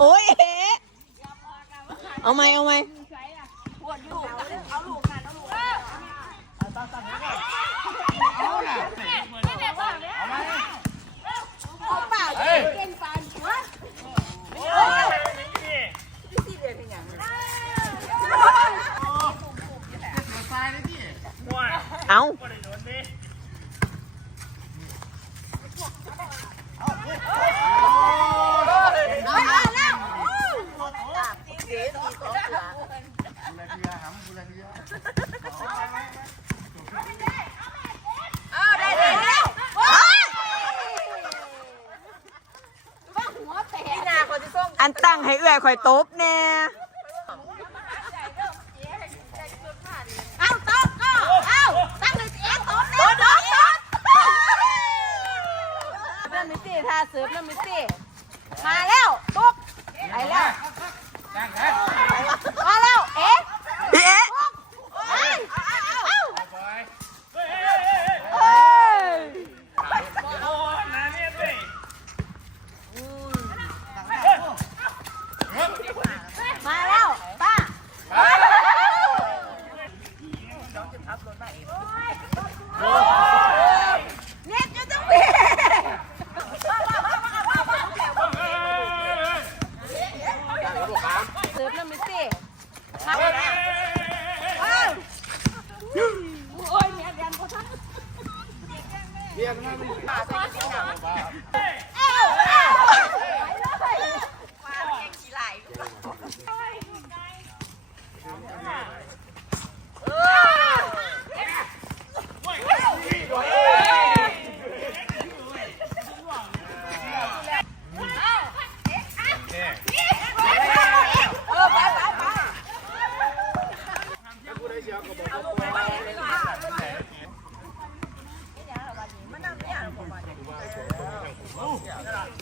โอ้ยเอ๊ะเอาไหมเอาไหมเอา อันตั้งให้เอื้อยข่อยตบแน่เอาตบก็เอาตั้งเลยเองตบเนี่ยตบตบน้ำมิตี้ทาเสิร์ฟน้ำมิตี้มาแล้วตุ๊ก ไปแล้วมาแล้วเอ๊ะพี่เอ๊ะเอ้ยเอ้าเอ้ยมาแล้วป้าเน็ตอยู่จังพี่เสิร์ฟน้ำมิตี้มา